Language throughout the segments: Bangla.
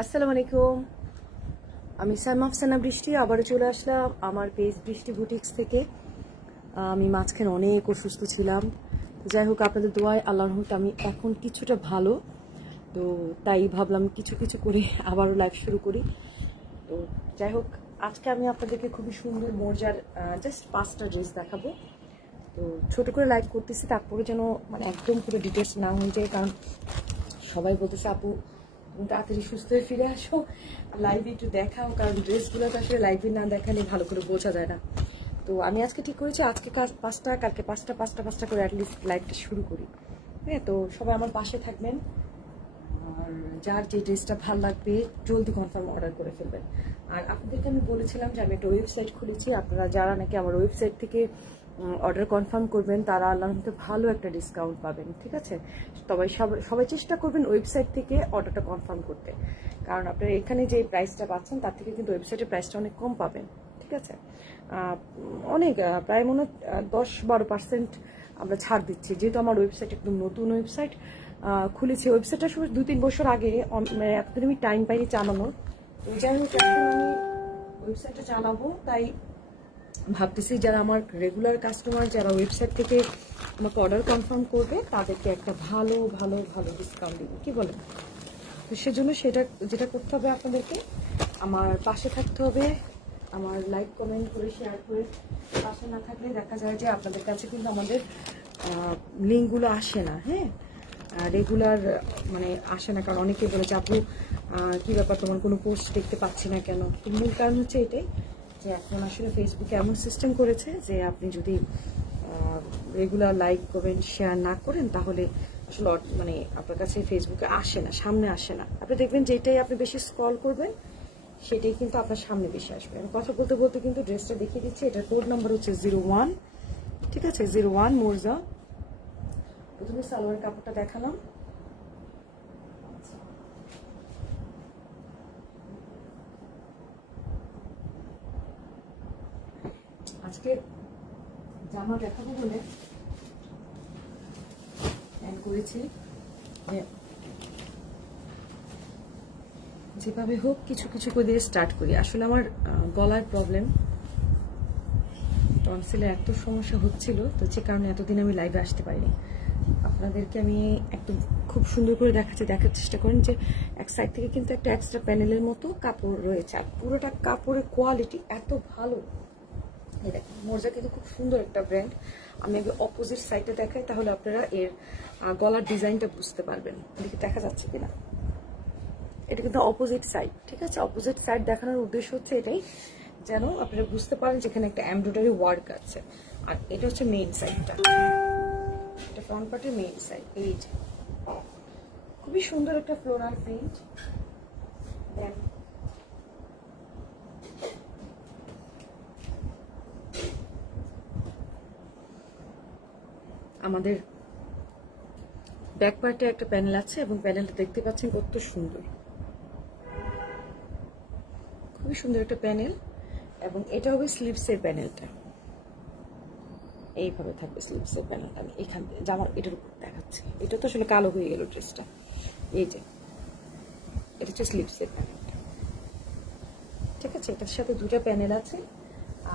আসসালামু আলাইকুম। আমি সাইমা আফসানা বৃষ্টি আবারও চলে আসলাম আমার পেজ বৃষ্টি বুটিক্স থেকে। আমি মাঝখানে অনেক অসুস্থ ছিলাম, যাই হোক আপনাদের দোয়ায় আল্লাহর রহমতে আমি এখন কিছুটা ভালো, তো তাই ভাবলাম কিছু কিছু করে আবারও লাইভ শুরু করি। তো যাই হোক, আজকে আমি আপনাদেরকে খুবই সুন্দর মর্যার জাস্ট 5টা ড্রেস দেখাবো। তো ছোট করে লাইভ করতেছি, তারপরে যেন মানে একদম পুরো ডিটেলস না হয়ে যায়, কারণ সবাই বলতেছে আপু তাড়াতাড়ি সুস্থ হয়ে ফিরে আসো, লাইভে একটু দেখাও, কারণ ড্রেসগুলো তো আসলে লাইভে না দেখালে ভালো করে বোঝা যায় না। তো আমি আজকে ঠিক করেছি আজকে 5টা, কালকে 5টা করে অ্যাটলিস্ট লাইভটা শুরু করি। হ্যাঁ, তো সবাই আমার পাশে থাকবেন, আর যার যে ড্রেসটা ভালো লাগবে জলদি কনফার্ম অর্ডার করে ফেলবেন। আর আপনাদেরকে আমি বলেছিলাম যে আমি একটা ওয়েবসাইট খুলেছি, আপনারা যারা নাকি আমার ওয়েবসাইট থেকে অর্ডার কনফার্ম করবেন তারা আল্লাহর মধ্যে ভালো একটা ডিসকাউন্ট পাবেন, ঠিক আছে? সবাই সবাই চেষ্টা করবেন ওয়েবসাইট থেকে অর্ডারটা কনফার্ম করতে, কারণ আপনারা এখানে যে প্রাইসটা পাচ্ছেন তার থেকে কিন্তু ওয়েবসাইটের প্রাইসটা অনেক কম পাবেন, ঠিক আছে? অনেক প্রায় মনে হয় 10-12% আমরা ছাড় দিচ্ছি, যেহেতু আমার ওয়েবসাইট একদম নতুন ওয়েবসাইট খুলেছি। ওয়েবসাইটটা শুধু 2-3 বছর আগে, এতদিন আমি টাইম পাইনি চালানোর। তো যাই হোক, এখন আমি ওয়েবসাইটটা চালাবো, তাই ভাবতেছি যারা আমার রেগুলার কাস্টমার, যারা ওয়েবসাইট থেকে আমাকে অর্ডার কনফার্ম করবে তাদেরকে একটা ভালো ভালো ভালো ডিসকাউন্ট দিব, কি বলেন? তো সেজন্য যেটা করতে হবে আপনাদেরকে আমার পাশে থাকতে হবে, আমার লাইক কমেন্ট করে শেয়ার করে। পাশে না থাকলে দেখা যায় যে আপনাদের কাছে কিন্তু আমাদের লিঙ্কগুলো আসে না, হ্যাঁ, রেগুলার মানে আসে না, কারণ অনেকে বলে যে আপু কী ব্যাপার, তোমার কোনো পোস্ট দেখতে পাচ্ছি না কেন? তো মূল কারণ হচ্ছে এটাই যে এখন আসলে ফেসবুকে এমন সিস্টেম করেছে যে আপনি যদি রেগুলার লাইক কমেন্ট শেয়ার না করেন তাহলে আসলে মানে আপনার কাছে ফেসবুকে আসে না, সামনে আসে না। আপনি দেখবেন যেটাই আপনি বেশি স্ক্রল করবেন সেটাই কিন্তু আপনার সামনে বেশি আসবে। আমি কথা বলতে বলতে কিন্তু ড্রেসটা দেখিয়ে দিচ্ছি। এটার কোড নাম্বার হচ্ছে 01, ঠিক আছে? 01 মোরজা। প্রথমে সালোয়ার কাপড়টা দেখালাম, আজকে জামা দেখাবো বলে প্ল্যান করেছি যে যেভাবে হোক কিছু কিছু করে দিয়ে স্টার্ট করি। আসলে আমার গলার প্রবলেম, টনসিলে এত সমস্যা হচ্ছিল, তো যে কারণে এতদিন আমি লাইভে আসতে পারিনি। আপনাদেরকে আমি একদম খুব সুন্দর করে দেখার চেষ্টা করেন যে এক সাইড থেকে কিন্তু একটা এক্সট্রা প্যানেলের মতো কাপড় রয়েছে, আর পুরোটা কাপড়ের কোয়ালিটি এত ভালো। এই দেখেন, মোর্জা কিন্তু খুব সুন্দর একটা ব্র্যান্ড। আমি আগে অপোজিট সাইডটা দেখাই, তাহলে আপনারা এর গলার ডিজাইনটা বুঝতে পারবেন। দেখে দেখা যাচ্ছে কিনা, এটা কিন্তু অপোজিট সাইড, ঠিক আছে? অপোজিট সাইড দেখানোর উদ্দেশ্য হচ্ছে এটাই, যেন আপনারা বুঝতে পারেন যেখানে একটা এমব্রয়ডারি ওয়ার্ক আছে। আর এটা হচ্ছে মেইন সাইডটা, এটা ফ্রন্ট পার্টের মেইন সাইড। এই যে খুবই সুন্দর একটা ফ্লোরাল প্রিন্ট। আমাদের ব্যাক পার্টে একটা প্যানেল আছে এবং প্যানেলটা দেখতে পাচ্ছেন কত সুন্দর, খুবই সুন্দর একটা প্যানেল। এবং এটা হবে স্লিভসের প্যানেলটা, এইভাবে থাকবে স্লিভসের প্যানেলটা। আমি এখান থেকে জামার এটার উপর দেখাচ্ছি, এটা তো আসলে কালো হয়ে গেল ড্রেসটা। এই যে এটা হচ্ছে স্লিভসের প্যানেলটা, ঠিক আছে? এটার সাথে দুটো প্যানেল আছে।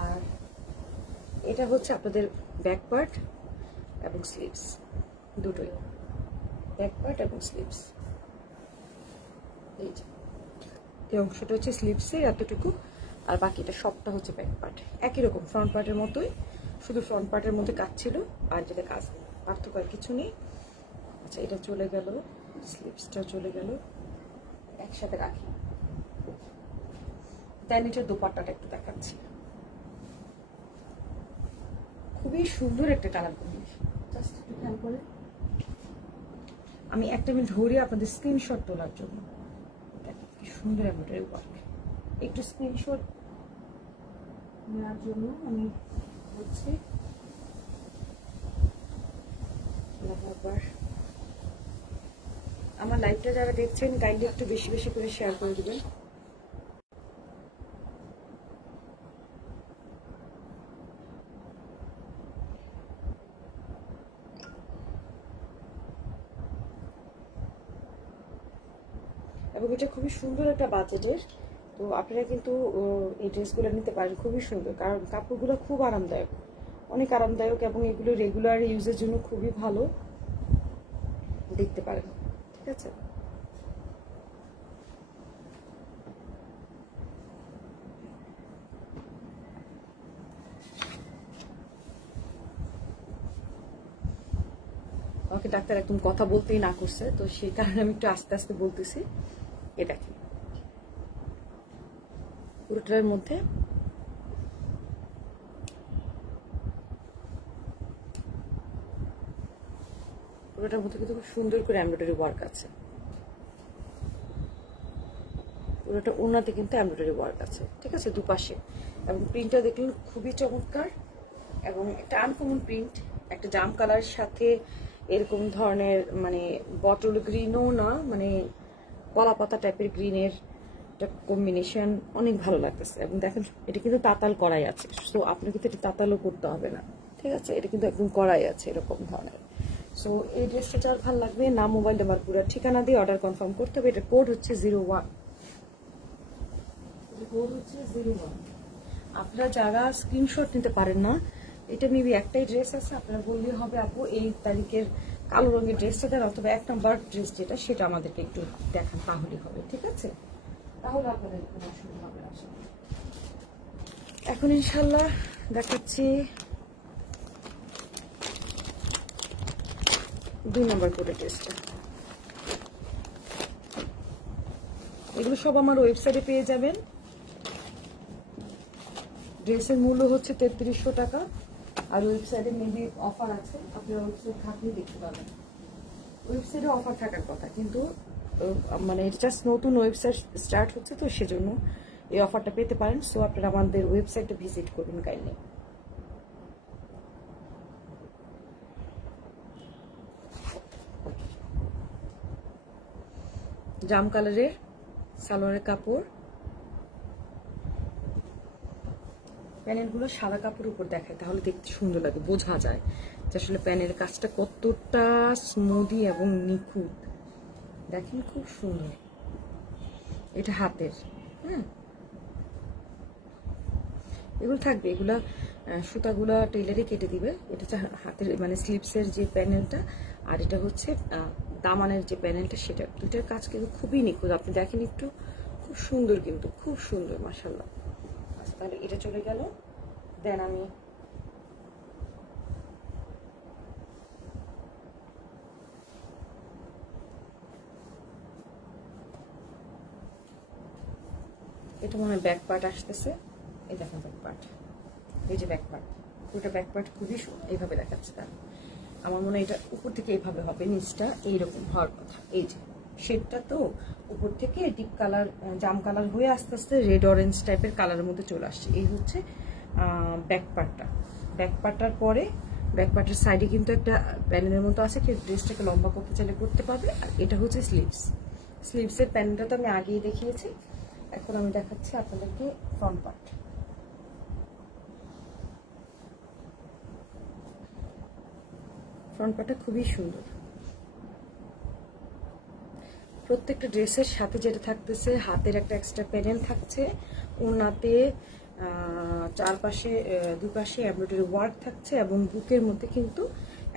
আর এটা হচ্ছে আপনাদের ব্যাক পার্ট এবং স্লিভস দুটোই, ব্যাক পার্ট এবং স্লিভস। এই যে এই অংশটা হচ্ছে স্লিভসের এতটুকু, আর বাকিটা সবটা হচ্ছে ব্যাক পার্ট। একই রকম ফ্রন্ট পার্টের মতোই, শুধু ফ্রন্ট পার্টের মধ্যে কাজ ছিল আর যেটা কাজ নেই, পার্থক্য আর কিছু নেই। আচ্ছা, এটা চলে গেল, স্লিভসটা চলে গেল, একসাথে রাখি। দেন এটার দোপাট্টাটা একটু দেখাচ্ছি, খুবই সুন্দর একটা কালার কম্বিনেশন। জাস্ট একটু খেয়াল করে, আমি একটা মিনিট ধরে আপনাদের স্ক্রিনশট তোলার জন্য, কি সুন্দর এমব্রয়ডারি ওয়ার্ক, একটু স্ক্রিনশট নেওয়ার জন্য আমি হচ্ছে আমার লাইভটা যারা দেখছেন কাইন্ডলি একটু বেশি বেশি করে শেয়ার করে দিবেন। এবং এটা খুবই সুন্দর একটা বাজেটের। তো আপনারা কিন্তু এই ড্রেসগুলো নিতে পারেন, খুবই সুন্দর, কারণ কাপড়গুলো খুব আরামদায়ক, অনেক আরামদায়ক, এবং এগুলো রেগুলার ইউজের জন্য খুবই ভালো, দেখতে পারেন। ঠিক আছে, আমাকে ডাক্তার একদম কথা বলতেই না করছে, তো সেই কারণে আমি একটু আস্তে আস্তে বলতেছি। এ দেখেন পুরোটার মধ্যে কিন্তু খুব সুন্দর করে এমব্রয়ডারি ওয়ার্ক আছে। পুরোটা ওড়নাতে কিন্তু এমব্রয়ডারি ওয়ার্ক আছে। ঠিক আছে, দুপাশে। এবং প্রিন্টটা দেখলেন খুবই চমৎকার, এবং একটা আনকমন প্রিন্ট, একটা জাম কালারের সাথে এরকম ধরনের মানে বটল গ্রিনও না, মানে কলা পাতা টাইপের গ্রিনের একটা কম্বিনেশন, অনেক ভালো লাগতেছে। এবং দেখেন এটা কিন্তু তাতাল করাই আছে, সো আপনাকে কিন্তু এটা তাতালও করতে হবে না। ঠিক আছে, এটা কিন্তু একদম করাই আছে এরকম ধরনের। সো এই ড্রেসটা যার ভালো লাগবে, নাম, মোবাইল নাম্বার, পুরো ঠিকানা দিয়ে অর্ডার কনফার্ম করতে হবে। এটা কোড হচ্ছে 01। কোড হচ্ছে 01। আপনারা যারা স্ক্রিনশট নিতে পারেন না, এটা মেবি একটাই ড্রেস আছে, আপনারা বললেই হবে আপু এই তারিখের কালো রঙের ড্রেসটা দেন, অথবা 1 নাম্বার ড্রেস যেটা সেটা আমাদেরকে একটু দেখান, তাহলেই হবে। ঠিক আছে, তাহলে আপনাদের কোনো অসুবিধা হবে না। এখন ইনশাল্লাহ দেখাচ্ছি 2 নাম্বার কোডের ড্রেসটা। এগুলো সব আমার ওয়েবসাইটে পেয়ে যাবেন। ড্রেসের মূল্য হচ্ছে 3300 টাকা, আর ওয়েবসাইটে মেবি অফার আছে, আপনারা ওয়েবসাইট থাকলেই দেখতে পাবেন। ওয়েবসাইটে অফার থাকার কথা, কিন্তু মানে এটা জাস্ট নতুন ওয়েবসাইট স্টার্ট হচ্ছে, তো সেজন্য এই অফারটা পেতে পারেন। সো আপনারা আমাদের ওয়েবসাইটে ভিজিট করবেন কাইন্ডলি। জাম কালারের সালোয়ারের কাপড়, প্যানেলগুলো সাদা কাপড়ের উপর দেখায়, তাহলে দেখতে সুন্দর লাগে, বোঝা যায় যে আসলে প্যানেলের কাজটা কতটা স্মুদি এবং নিখুঁত। দেখেন খুব সুন্দর। এটা হাতের, হ্যাঁ এগুলো থাকবে, এগুলা সুতাগুলা টেইলারে কেটে দিবে। এটা হচ্ছে হাতের মানে স্লিপসের যে প্যানেলটা, আর এটা হচ্ছে দামানের যে প্যানেলটা, সেটা দুটার কাজ কিন্তু খুবই নিখুঁত। আপনি দেখেন একটু, খুব সুন্দর, কিন্তু খুব সুন্দর, মাশাআল্লাহ। আচ্ছা, তাহলে এটা চলে গেল। দেন আমি এটা মনে হয় ব্যাক পার্ট আসতেছে। এই দেখেন ব্যাক পার্ট, এই যে ব্যাক পার্ট, পুরোটা ব্যাক পার্ট খুবই এইভাবে দেখাচ্ছে। তার আমার মনে হয় এটা উপর থেকে এইভাবে হবে, নিচটা এইরকম হওয়ার কথা। এই যে শেডটা তো উপর থেকে ডিপ কালার, জাম কালার হয়ে আস্তে আস্তে রেড অরেঞ্জ টাইপের কালারের মধ্যে চলে আসছে। এই হচ্ছে ব্যাক পার্টটা। ব্যাক পার্টটার পরে ব্যাক পার্টের সাইডে কিন্তু একটা প্যানেলের মতো আছে, কেউ ড্রেসটাকে লম্বা করতে চাইলে করতে পারবে। আর এটা হচ্ছে স্লিভস। স্লিভসের প্যানেলটা তো আমি আগেই দেখিয়েছি, এখন আমি দেখাচ্ছি আপনাদেরকে ফ্রন্ট পার্ট। ফ্রন্ট পার্টটা খুবই সুন্দর। প্রত্যেকটা ড্রেসের সাথে যেটা থাকতেছে, হাতের একটা এক্সট্রা প্যানেল থাকছে, ওনাতে চারপাশে দুপাশে এমব্রয়ডারি ওয়ার্ক থাকছে, এবং বুকের মধ্যে কিন্তু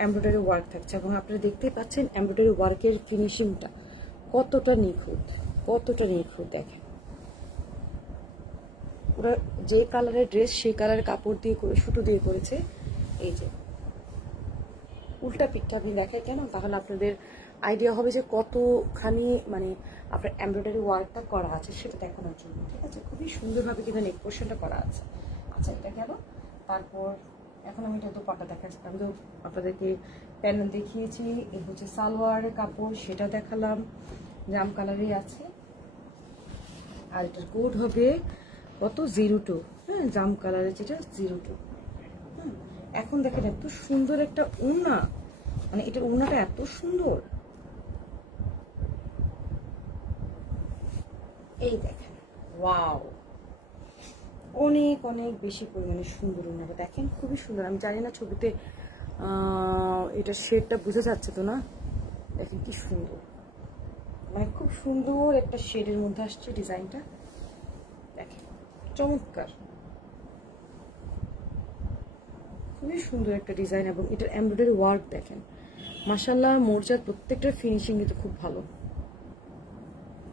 এমব্রয়ডারি ওয়ার্ক থাকছে। এবং আপনারা দেখতেই পাচ্ছেন এমব্রয়ডারি ওয়ার্কের ফিনিশিংটা কতটা নিখুঁত, কতটা নিখুঁত। দেখেন পুরো যে কালারের ড্রেস সেই কালারের কাপড় দিয়ে করে, সুতো দিয়ে করেছে। এই যে উল্টা পিঠটা আপনি দেখাই কেন, তাহলে আপনাদের আইডিয়া হবে যে কতখানি মানে আপনার এমব্রয়ডারি ওয়ার্কটা করা আছে সেটা দেখানোর জন্য। ঠিক আছে, খুবই সুন্দরভাবে কিন্তু নেক পোর্শনটা করা আছে। আচ্ছা, এটা গেল। তারপর এখন আমি এটা দোপাট্টা দেখাচ্ছি। আমি তো আপনাদেরকে প্যানেল দেখিয়েছি, এই হচ্ছে সালোয়ারের কাপড়, সেটা দেখালাম, জাম কালারই আছে। আর এটার কোড হবে কত, 02। হ্যাঁ, জাম কালারের যেটা 02। এখন দেখেন এত সুন্দর একটা ওড়না, মানে এটা ওড়নাটা এত সুন্দর। এই দেখেন, ওয়াও, অনেক অনেক বেশি পরিমাণে সুন্দর ওড়নাটা। দেখেন খুবই সুন্দর। আমি জানি না ছবিতে এটা শেডটা বোঝা যাচ্ছে তো না, দেখেন কি সুন্দর, মানে খুব সুন্দর একটা শেডের মধ্যে আসছে ডিজাইনটা, দেখেন চমৎকার, খুবই সুন্দর একটা ডিজাইন। এবং এটার এমব্রয়ডারি ওয়ার্ক দেখেন, মাশাআল্লাহ মোর্জার প্রত্যেকটা ফিনিশিং কিন্তু খুব ভালো,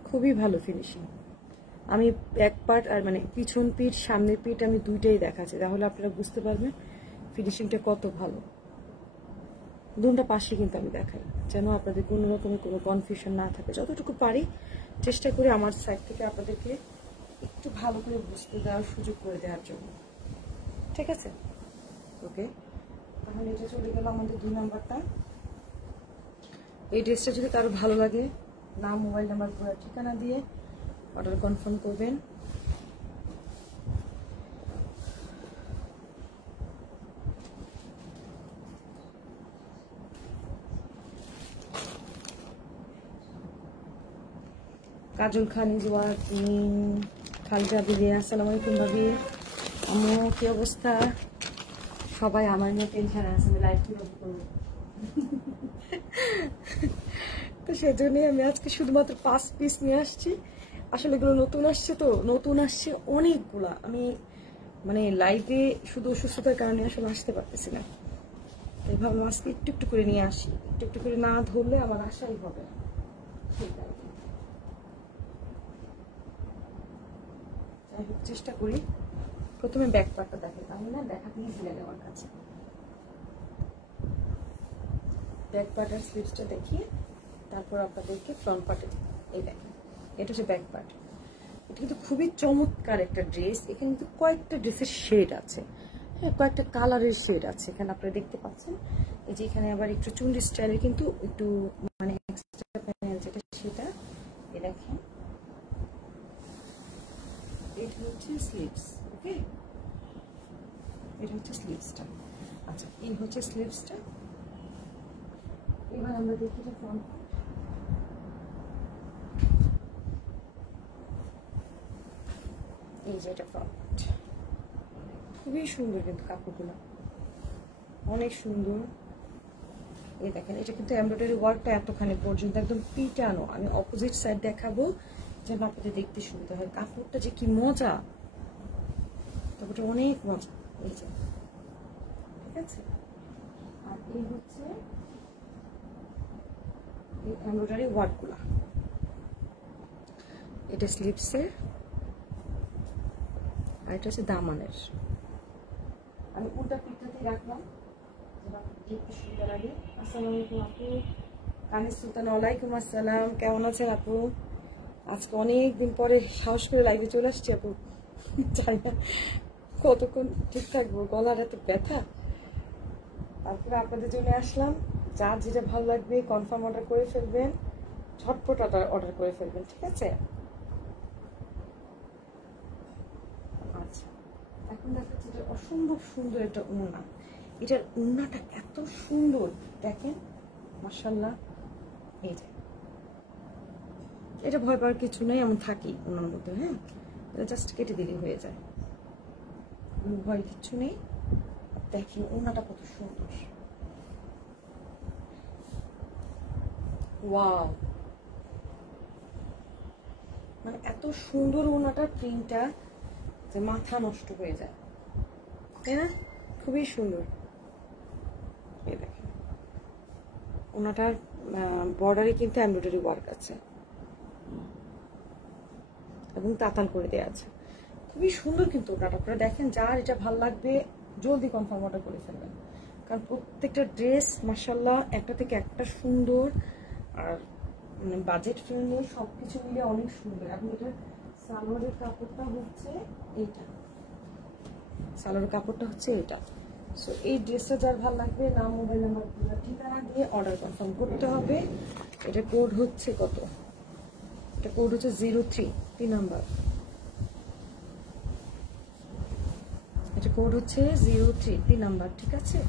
খুবই ভালো ফিনিশিং। আমি ব্যাক পার্ট আর মানে পিছন পিঠ সামনের পিঠ আমি দুইটাই দেখাচ্ছি, তাহলে আপনারা বুঝতে পারবেন ফিনিশিংটা কত ভালো। দুটো পাশে কিন্তু আমি দেখাই যেন আপনাদের কোনো রকমের কোনো কনফিউশন না থাকে, যতটুকু পারি চেষ্টা করি আমার সাইড থেকে আপনাদেরকে একটু ভালো করে বুঝতে দেওয়ার সুযোগ করে দেওয়ার জন্য, ঠিক আছে? ওকে, তাহলে এটা চলে গেল আমাদের 2 নাম্বারটা। এই ড্রেসটা যদি কারো ভালো লাগে, নাম, মোবাইল নাম্বার, পুরো ঠিকানা দিয়ে অর্ডার কনফার্ম করবেন। কাজল খান ইজওয়া খালজা বিবি, আসসালামু আলাইকুম ভাবি, আম্মু কি অবস্থা? সবাই আমার নিয়ে টেনশন আছে আমি লাইভ কিভাবে করবো, তো সেজন্যই আমি আজকে শুধুমাত্র 5 পিস নিয়ে আসছি। আসলে এগুলো নতুন আসছে, তো নতুন আসছে অনেকগুলা, আমি মানে লাইভে শুধু অসুস্থতার কারণে আসলে আসতে পারতেছি না, তাই ভাবলাম আজকে একটু একটু করে নিয়ে আসি, একটু একটু করে না ধরলে আমার আশাই হবে না। ঠিক আছে, যাই হোক চেষ্টা করি। প্রথমে ব্যাক পার্টটা দেখে, তাহলে না দেখাতে ইজি লাগে আমার কাছে। ব্যাক পার্ট আর স্লিভসটা দেখিয়ে তারপর আপনাদেরকে ফ্রন্ট পার্টে, এই দেখেন এটা হচ্ছে ব্যাক পার্ট। এটা কিন্তু খুবই চমৎকার একটা ড্রেস। এখানে কিন্তু কয়েকটা ড্রেসের শেড আছে, হ্যাঁ কয়েকটা কালারের শেড আছে এখানে আপনারা দেখতে পাচ্ছেন। এই যে এখানে আবার একটু চুন্ডি স্টাইলের কিন্তু একটু মানে এক্সট্রা প্যানেল যেটা সেটা, এই দেখেন এটা হচ্ছে স্লিভস। ওকে, এটা হচ্ছে স্লিভসটা। আচ্ছা, এই হচ্ছে স্লিভসটা। এবার আমরা দেখি এটা ফ্রন্ট, এই যে এটা ফ্রন্ট, খুবই সুন্দর কিন্তু কাপড়গুলো অনেক সুন্দর। এই দেখেন এটা কিন্তু এমব্রয়ডারি ওয়ার্কটা এতখানি পর্যন্ত একদম পিটানো। আমি অপোজিট সাইড দেখাবো যেন আপনাদের দেখতে সুবিধা হয়। কাপড়টা যে কি মজা, কাপড়টা অনেক মজা। এই যে ঠিক আছে, আর এই হচ্ছে এই এমব্রয়ডারি ওয়ার্কগুলো, এটা স্লিভসের আর এটা হচ্ছে দামানের। আমি উল্টা পিঠটাতেই রাখলাম যেন দেখতে সুবিধা লাগে। আসসালামু আলাইকুম আপু, কানিস সুলতান, ওয়ালাইকুম আসসালাম, কেমন আছেন আপু? আজকে অনেকদিন পরে সাহস করে লাইভে চলে আসছি আপু, চাই না কতক্ষণ ঠিক থাকবো, গলার এত ব্যথা, তারপরে আপনাদের জন্য আসলাম। যার যেটা ভালো লাগবে কনফার্ম অর্ডার করে ফেলবেন, ঝটপট অর্ডার করে ফেলবেন, ঠিক আছে? আচ্ছা, এখন দেখাচ্ছি এটা অসম্ভব সুন্দর একটা ওড়না। এটার ওড়নাটা এত সুন্দর দেখেন, মাশাআল্লাহ। এই যে এটা ভয় পাওয়ার কিছু নেই, এমন থাকি ওনার মধ্যে, হ্যাঁ এটা জাস্ট কেটে দিলে হয়ে যায়, ভয় কিচ্ছু নেই। দেখেন ওড়নাটা কত সুন্দর, ওয়াও, মানে এত সুন্দর ওড়নাটার প্রিন্টটা যে মাথা নষ্ট হয়ে যায়, তাই না? খুবই সুন্দর। এই দেখেন ওনাটার বর্ডারে কিন্তু এমব্রয়ডারি ওয়ার্ক আছে এবং তাতাল করে দেওয়া আছে, খুবই সুন্দর কিন্তু ওনাটা। আপনারা দেখেন, যার এটা ভালো লাগবে জলদি কনফার্ম অর্ডার করে ফেলবেন, কারণ প্রত্যেকটা ড্রেস মাশাআল্লাহ একটা থেকে একটা সুন্দর, আর মানে বাজেট ফ্রেন্ডলি সবকিছু মিলে অনেক সুন্দর। এবং এটার সালোয়ারের কাপড়টা হচ্ছে এইটা, সালোয়ারের কাপড়টা হচ্ছে এটা। সো এই ড্রেসটা যার ভালো লাগবে নাম, মোবাইল নাম্বার, ঠিকানা দিয়ে অর্ডার কনফার্ম করতে হবে। এটা কোড হচ্ছে কত? এটা কোড হচ্ছে 03, 3 নাম্বার। এটা কোড হচ্ছে 03, 3 নাম্বার, ঠিক আছে?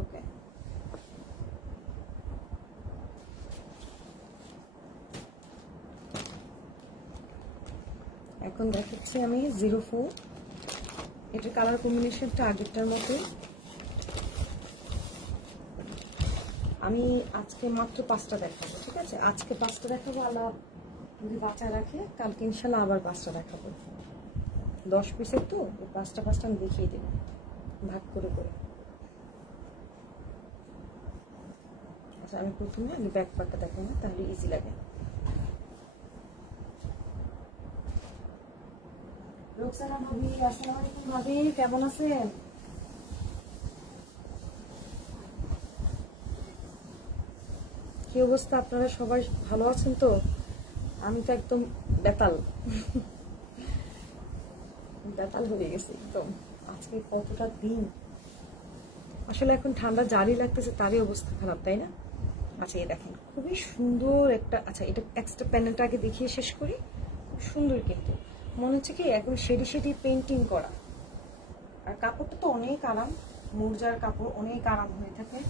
ওকে, এখন দেখাচ্ছি আমি 04। এটার কালার কম্বিনেশনটা আগেরটার মতো। আমি আজকে মাত্র 5টা দেখাবো, ঠিক ঠিক আছে, আজকে 5টা দেখাবো, আল্লাহ যদি বাঁচায় রাখে কালকে ইনশাল্লাহ আবার 5টা দেখাবো। 10 পিসের তো 5টা আমি দেখিয়ে দেবো ভাগ করে করে। আচ্ছা আমি প্রথমে ব্যাক পার্টটা দেখাবো, তাহলে ইজি লাগে। রোকসানা ভাবি, আসসালামু আলাইকুম ভাবি, কেমন আছেন? কি অবস্থা, আপনারা সবাই ভালো আছেন তো? আমি তো একদম বেতাল বেতাল হয়ে গেছি একদম। আজকে কতটা দিন, আসলে এখন ঠান্ডা জারি লাগতেছে, তারই অবস্থা খারাপ, তাই না? আচ্ছা এই দেখেন খুবই সুন্দর একটা, আচ্ছা এটা এক্সট্রা প্যানেলটা আগে দেখিয়ে শেষ করি। সুন্দর কিন্তু মনে হচ্ছে কি একদম শেডি শেডি পেন্টিং করা, আর কাপড়টা তো অনেক আরাম, মোর্জার কাপড় অনেক আরাম হয়ে থাকে।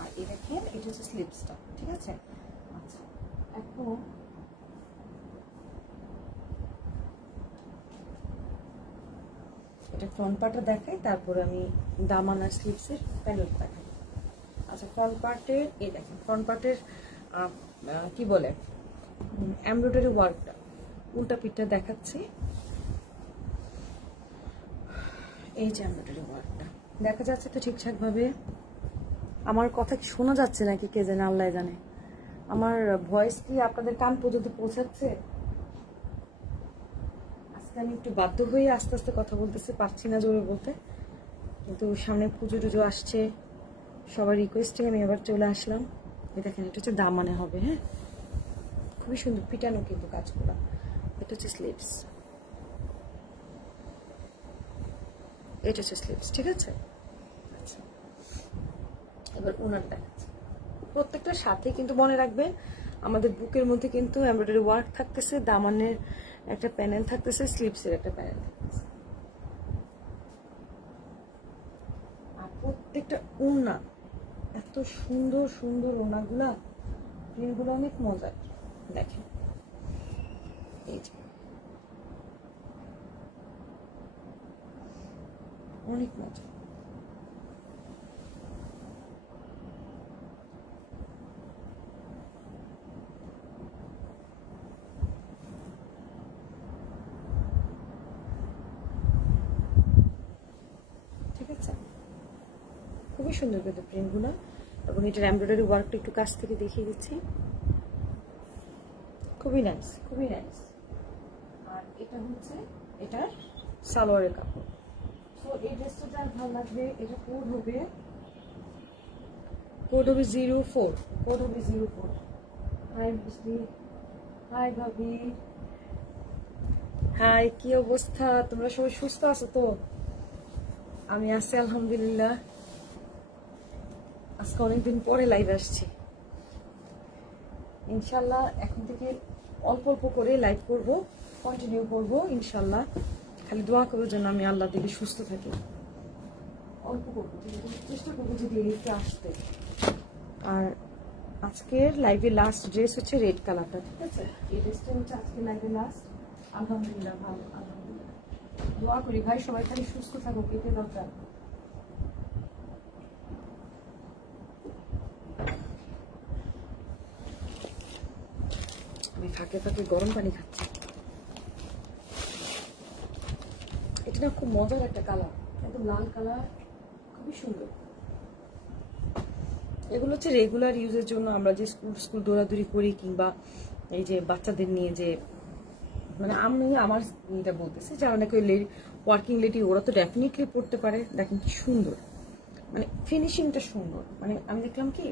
আর এই দেখেন এটা হচ্ছে স্লিপসটা, ঠিক আছে? আচ্ছা এখন এটা ফ্রন্ট পার্টটা দেখাই, তারপরে আমি দামান আর স্লিপসের প্যানেল দেখাই। আচ্ছা ফ্রন্ট পার্টের এই দেখেন, ফ্রন্ট পার্টের কি বলে এমব্রয়ডারি ওয়ার্কটা, উল্টা পিঠটা দেখাচ্ছি। এই যে এমব্রয়ডারি ওয়ার্কটা দেখা যাচ্ছে তো ঠিকঠাক ভাবে? আমার কথা কি শোনা যাচ্ছে নাকি কে জানে, আল্লাহ জানে। আমার ভয়েস কি আপনাদের কান পর্যন্ত পৌঁছাচ্ছে? আজকে আমি একটু বাধ্য হয়ে আস্তে আস্তে কথা বলতেছি, পারছি না জোরে বলতে, কিন্তু সামনে পুজো টুজো আসছে, সবার রিকোয়েস্টে আমি আবার চলে আসলাম। এই দেখেন এটা হচ্ছে দামানে হবে, হ্যাঁ খুবই সুন্দর পিটানো কিন্তু কাজ করা। এটা হচ্ছে স্লিভস, এটা হচ্ছে স্লিভস, ঠিক আছে? আচ্ছা এবার ওনার দেখাচ্ছে। প্রত্যেকটার সাথে কিন্তু মনে রাখবেন আমাদের বুকের মধ্যে কিন্তু এমব্রয়ডারি ওয়ার্ক থাকতেছে, দামানের একটা প্যানেল থাকতেছে, স্লিভসের একটা প্যানেল থাকতেছে। আর প্রত্যেকটা ওড়না এত সুন্দর সুন্দর, ওড়নাগুলা প্রিন্টগুলো অনেক মজার। দেখেন এই যে অনেক মজা। ঠিক আছে, খুবই সুন্দর কিন্তু প্রিন্টগুলো, এবং এটার এমব্রয়ডারি ওয়ার্কটা একটু কাছ থেকে দেখিয়ে দিচ্ছি, খুবই নাইস, খুবই নাইস। আর এটা হচ্ছে এটার সালোয়ারের কাপড়। তো এই ড্রেসটা যার ভালো লাগবে, এটা কোড হবে 04, কোড হবে 04। হাই বৃষ্টি, হাই ভাবি, হাই কি অবস্থা, তোমরা সবাই সুস্থ আছো তো? আমি আছি আলহামদুলিল্লাহ। আজকে অনেকদিন পরে লাইভ আসছি, ইনশাল্লাহ এখন থেকে অল্প অল্প করে লাইভ করব, কন্টিনিউ করব ইনশাল্লাহ। খালি দোয়া করবো যেন আমি আল্লাহ দিকে সুস্থ থাকি, অল্প করবো, চেষ্টা করবো যে দেরিতে আসতে। আর আজকের লাইভে লাস্ট ড্রেস হচ্ছে রেড কালারটা, ঠিক আছে? এই ড্রেসটা হচ্ছে আজকে লাইভে লাস্ট। আলহামদুলিল্লাহ ভালো, আলহামদুলিল্লাহ। দোয়া করি ভাই সবাই খালি সুস্থ থাকো, পেতে দরকার। আমি ফাঁকে ফাঁকে গরম পানি খাচ্ছি। এটা না খুব মজার একটা কালার, একদম লাল কালার, খুবই সুন্দর। এগুলো হচ্ছে রেগুলার ইউজের জন্য, আমরা যে স্কুল দৌড়াদৌড়ি করি, কিংবা এই যে বাচ্চাদের নিয়ে যে, মানে আমি আমার এটা বলতেছি যারা নাকি ওয়ার্কিং লেডি, ওরা তো ডেফিনেটলি পড়তে পারে। দেখেন কি সুন্দর, মানে ফিনিশিংটা সুন্দর। মানে আমি দেখলাম কি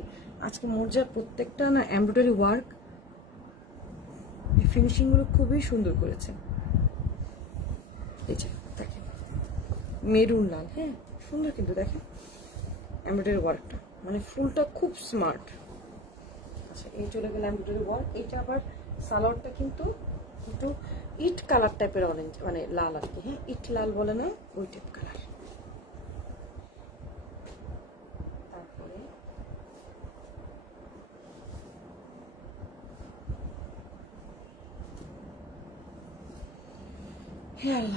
আজকে মোর্জার প্রত্যেকটা না এমব্রয়ডারি ওয়ার্ক, ফিনিশিংগুলো খুবই সুন্দর করেছে। এই যে দেখেন মেরুন লাল, হ্যাঁ সুন্দর কিন্তু দেখেন এমব্রয়ডারি ওয়ার্কটা, মানে ফুলটা খুব স্মার্ট। আচ্ছা এই চলে গেল এমব্রয়ডারি ওয়ার্ক। এটা আবার সালোয়ারটা কিন্তু একটু ইট কালার টাইপের, অরেঞ্জ মানে লাল আর কি, হ্যাঁ ইট লাল বলে না, ওই টাইপ কালার। তারপরে হ্যাঁ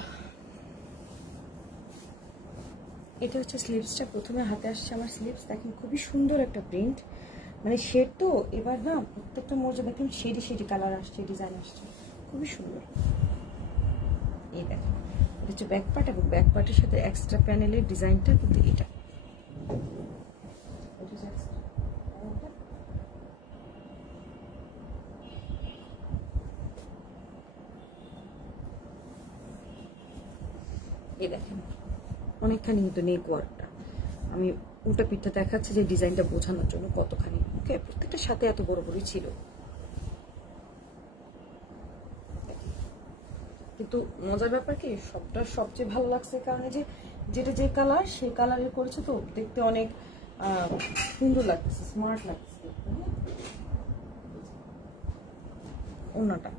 এটা হচ্ছে স্লিভসটা, প্রথমে হাতে আসছে আমার স্লিভস। দেখেন খুবই সুন্দর একটা প্রিন্ট, মানে শেড তো এবার না প্রত্যেকটা মোজা দেখেন শেডি শেডি কালার আসছে, ডিজাইন আসছে, খুবই সুন্দর। এই দেখেন এটা হচ্ছে ব্যাক পার্ট, এবং ব্যাক পার্টের সাথে এক্সট্রা প্যানেলের ডিজাইনটা কিন্তু এটা। এই দেখেন অনেকখানি কিন্তু নেক ওয়ার্কটা, আমি উল্টা পিঠটা দেখাচ্ছি যে ডিজাইনটা বোঝানোর জন্য কতখানি। ওকে, প্রত্যেকটার সাথে এত বড় বড়ই ছিল, কিন্তু মজার ব্যাপার কি সবটা সবচেয়ে ভালো লাগছে কারণ যে যেটা যে কালার সেই কালারের করেছে, তো দেখতে অনেক সুন্দর লাগতেছে, স্মার্ট লাগতেছে। ওড়নাটা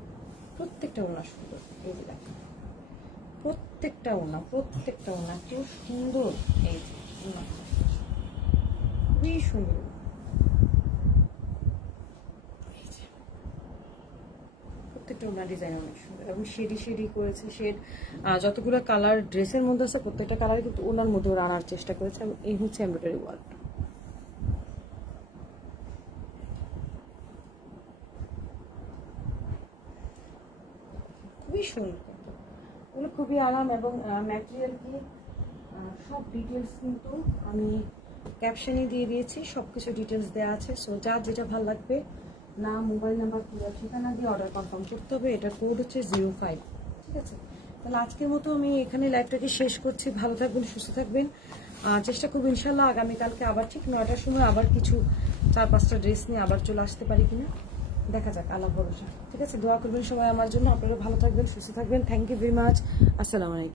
প্রত্যেকটা ওড়না সুন্দর, এই যে দেখেন প্রত্যেকটা ওড়না কি সুন্দর, এই যে ওড়না খুবই সুন্দর। প্রত্যেকটা ওনার ডিজাইন অনেক সুন্দর এবং শেডি শেডি করেছে। শেড যতগুলো কালার ড্রেসের মধ্যে আছে প্রত্যেকটা কালার কিন্তু ওনার মধ্যে ওরা আনার চেষ্টা করেছে, এবং এই হচ্ছে এমব্রয়ডারি ওয়ার্কটা। খুবই সুন্দর, ওগুলো খুবই আরাম, এবং ম্যাটেরিয়াল কি সব ডিটেলস কিন্তু আমি ক্যাপশনে দিয়ে দিয়েছি, সবকিছু ডিটেলস দেওয়া আছে। সো যার যেটা ভালো লাগবে নাম, মোবাইল নাম্বার, ঠিকানা দিয়ে অর্ডার কনফার্ম করতে হবে। এটার কোড হচ্ছে 05। ঠিক আছে, তাহলে আজকের মতো আমি এখানে লাইভটাকে শেষ করছি। ভালো থাকবেন, সুস্থ থাকবেন, চেষ্টা করবো ইনশাল্লাহ আগামীকালকে আবার ঠিক 9টার সময় আবার কিছু 4-5টা ড্রেস নিয়ে আবার চলে আসতে পারি কিনা দেখা যাক, আল্লাহ ভরসা। ঠিক আছে, দোয়া করবেন সবাই আমার জন্য। আপনারা ভালো থাকবেন, সুস্থ থাকবেন। Thank you very much. আসসালামু আলাইকুম।